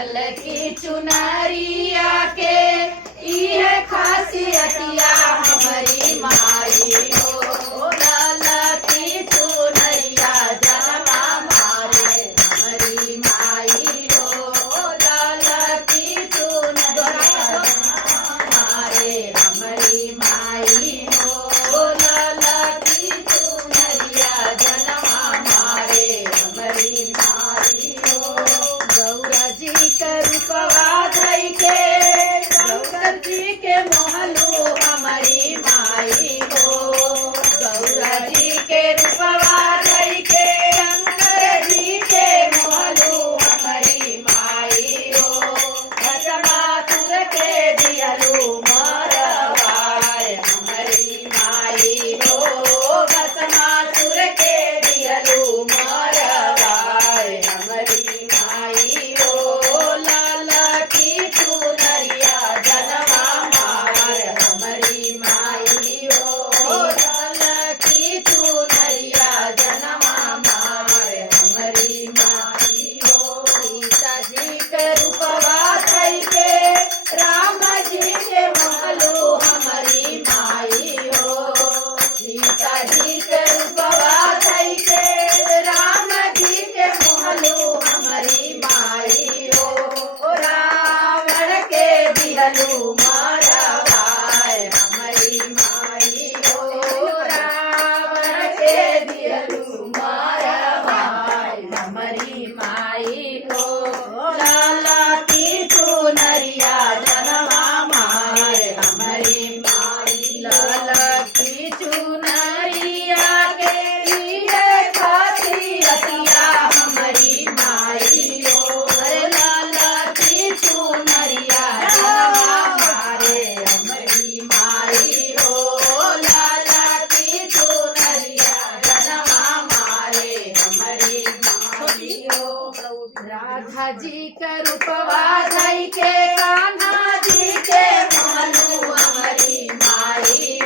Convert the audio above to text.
ललकी चुनरिया के इहे खासियतिया हमारी माई हो। ललकी चुनरिया जनमा मारे हमारी माई हो। ललकी चुनरिया मारे हमारी माई हो। ललकी चुनरिया जनमा मारे हमारी माई हो। गौरा जी के रूपवा धई के गौरा जी के मोहलू हमारी माई हो। गौरा जी के रूपवा धई के शंकर जी के मोहलू हमारी माई हो। भस्मासुर के दियलू मरवाए हमारी माई हो। भस्मासुर के दियलू मरवाए हमारी माई हो। ललकी चुनरिया जनमा मार हमारी माई हो। ललकी चुनरिया जनमा मार हमारी माई हो। सीता जी के रूपवा धई के राम जी के महलू हमारी माई हो। सीता जी के रूपवा धई के राम जी के महलू हमारी माई हो। रावण के दिहलू मारवाए हमारी माई हो। रावण के दिहलू मारवाए हमारी माई हो। ललकी चुनरिया जनमा मार हमारी माई। ललकी चुनरिया के इहे खासियतिया हमारी माई हो। ललकी चुनरिया जनमा मारे हमारी माई हो। ललकी चुनरिया जनमा मारे हमारी माई हो। राधा जी के रूपवा धई के कान्हा जी के मोहलू हमारी माई